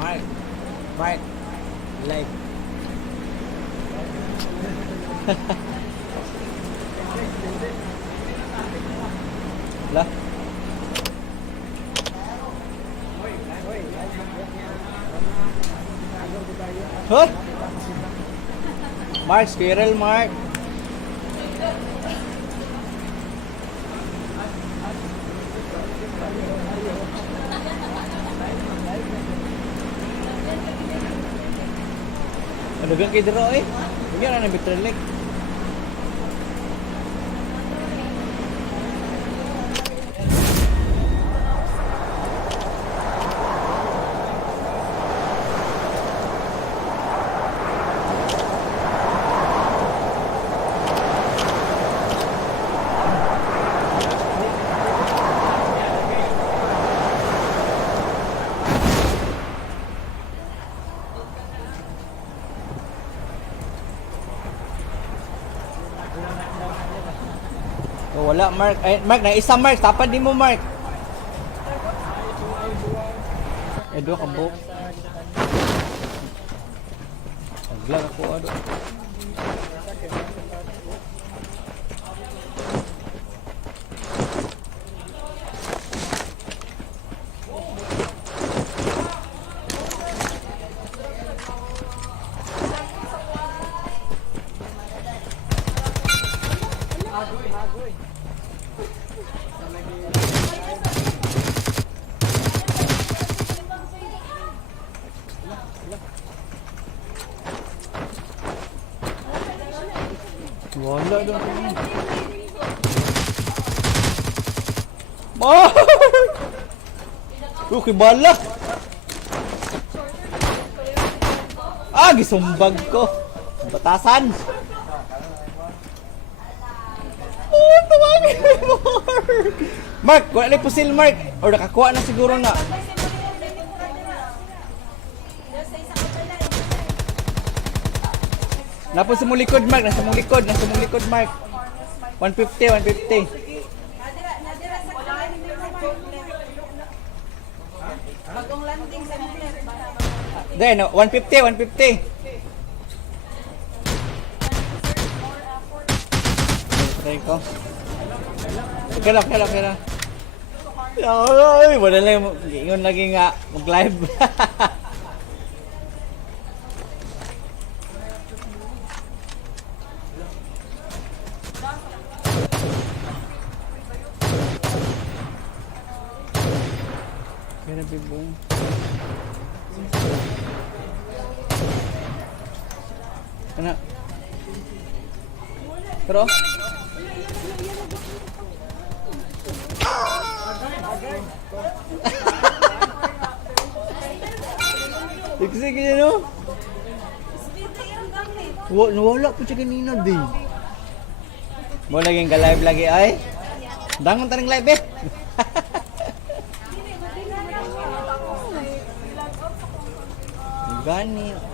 Mark. Mark. Live. Lah. Huh? Mark, spiral Mark. Ano ba kay Dero eh? Bigyan na ng Bitrelec. Oh, wala Mark. Ay, Mark, na isa Mark. Tapan din mo Mark. Edo ka bo. Aglag ako ado. Wala doon. Oh! Okay, bala. Ah, gisumbag ko. Batasan. Oh, tawagin mo, Mark. Mark, wala na pusil, Mark. Or nakakuha na siguro na. Napos sa mong likod, Mark. Nasa mong likod, Mark. 150, 150. Bagong landing sa Miller. Then, 150, 150. Try ko. Okay lang. Ay, wala lang. Ingon lagi nga mag-live. Kaya bibong. Ano? Pero? Sige yan o. Nawala po siya kanina din. Mo naging ka-live lagi ay. Dangon taning live eh. Gani.